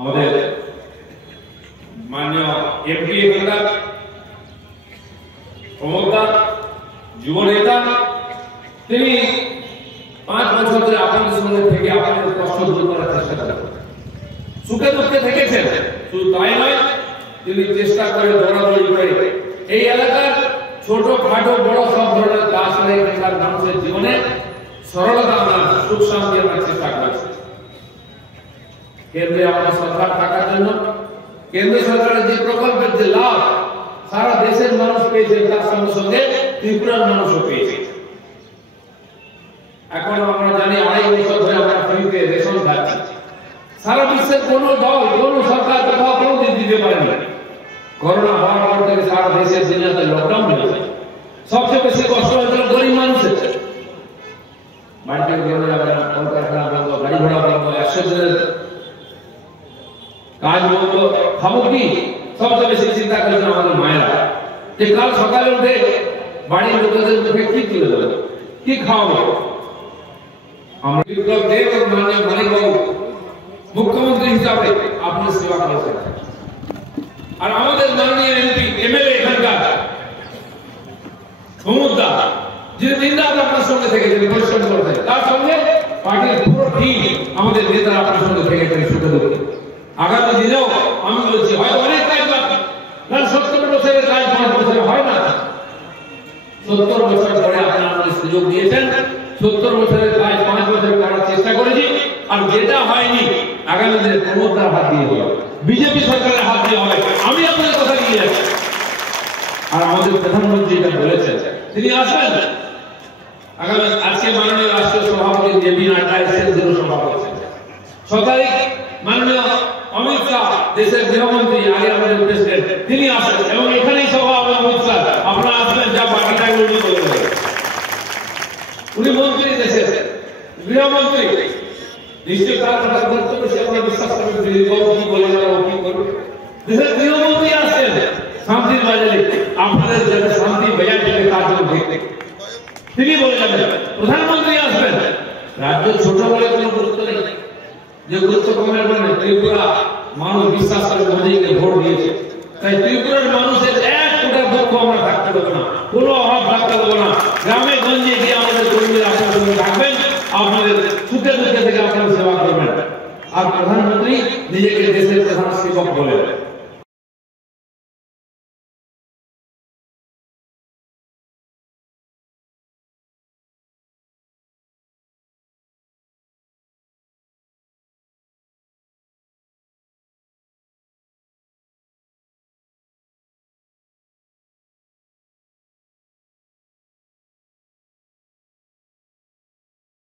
আমাদের মাননীয় এমপি এখানকার প্রমোদা যুব নেতা, তিনি 5 বছর ধরে আপনাদের সঙ্গে থেকে আপনাদের কষ্ট দূর করার চেষ্টা করেন, সুখে দুঃখে থেকেছেন। শুধু তাই নয়, তিনি চেষ্টা করে দৌড়াদৌড়ি করে এই এলাকার ছোট খাটো বড় সব ধরনের কাজ করে এখানকার মানুষের জীবনে সরলতা আনার, সুখ শান্তি আনার চেষ্টা করেছে। কেন্দ্রে আমাদের সরকার থাকার জন্য কেন্দ্র সরকারের যে প্রকল্পের যে লাভ সারা দেশের মানুষ পেয়েছে, তার সঙ্গে সঙ্গে ত্রিপুরার মানুষও পেয়েছে। এখন আমরা জানি 2.5 বছর ধরে আমরা ফ্রিতে রেশন খাচ্ছি। সারা বিশ্বের কোন দল কোন সরকার কোথাও কোনো দিন দিতে পারেনি। করোনা হওয়ার পর থেকে সারা দেশের দুনিয়াতে লকডাউন হয়েছে। সবচেয়ে বেশি কষ্ট হয়েছিল গরিব মানুষের। বাড়িতে বেরোনো যাবে না, কলকারখানা বন্ধ, গাড়ি ঘোড়া বন্ধ, 100 দিনের কাজ বন্ধ, খাবো কি? সবচেয়ে বেশি চিন্তা করেছেন আমাদের মায়েরা, যে কাল সকালে উঠে বাড়ির লোকেদের মুখে কি তুলে দেবো, কি খাওয়াবো। আমরা বিপ্লব দেব এবং মাননীয় মানিকবাবু মুখ্যমন্ত্রী হিসাবে আপনার সেবা করেছেন। আর আমাদের মাননীয় এমপি এমএলএ এখানকার সমুদ্রা, যে দিনরাত আপনার সঙ্গে থেকেছেন, পরিশ্রম করেছেন, তার সঙ্গে পার্টির পুরো টিম আমাদের নেতারা আপনার সঙ্গে থেকেছেন সুখে দুঃখে। আগামী দিনেও আমি বলছি হয়তো অনেক কাজ বাকি, কারণ 70 বছরের কাজ 5 বছরে হয় না। 70 বছর পরে আপনারা আমাদের সুযোগ দিয়েছেন, 70 বছরের কাজ 5 বছরে করার চেষ্টা করেছি। আর যেটা হয়নি আগামী দিনে প্রমোদার হাত দিয়ে হবে, বিজেপি সরকারের হাত দিয়ে হবে। আমি আপনাদের কথা নিয়ে যাচ্ছি। আর আমাদের প্রধানমন্ত্রী এটা বলেছেন, তিনি আসবেন আগামী, আজকে মাননীয় রাষ্ট্রীয় সভাপতি জেপি নাড্ডা এসেছেন, সভা করেছেন। 6 তারিখ মাননীয় অমিত শাহ, দেশের গৃহমন্ত্রী, আগে আমাদের প্রেসিডেন্ট, তিনি আসেন এবং এখানেই সভা হবে। অমিত শাহ আপনারা আসবেন, যা বাকিটাকে উনি বলে দেবেন। উনি মন্ত্রী, দেশের গৃহমন্ত্রী, নিশ্চয়ই তার কথা গুরুত্ব বেশি আমরা বিশ্বাস করি। কি বলে যাবো, কি করবো, দেশের গৃহমন্ত্রী আসছেন শান্তির বাজারে, আপনাদের যাতে শান্তি বজায় থাকে তার জন্য দেখতে তিনি বলে যাবেন। প্রধানমন্ত্রী আসবেন। রাজ্য ছোট বলে কোনো গুরুত্ব নেই, যে গুরুত্ব কমের মানে ত্রিপুরা মানুষ বিশ্বাস করে মোদীকে ভোট দিয়েছে, তাই ত্রিপুরার মানুষের 1 ফোঁটা দুঃখ আমরা থাকতে দেবো না, কোনো অভাব থাকতে দেবো না। গ্রামে গঞ্জে গিয়ে আমাদের কর্মীরা আপনার সঙ্গে থাকবেন, আপনাদের সুখে দুঃখে থেকে আপনারা সেবা করবেন। আর প্রধানমন্ত্রী নিজেকে দেশের প্রধান সেবক বলেন।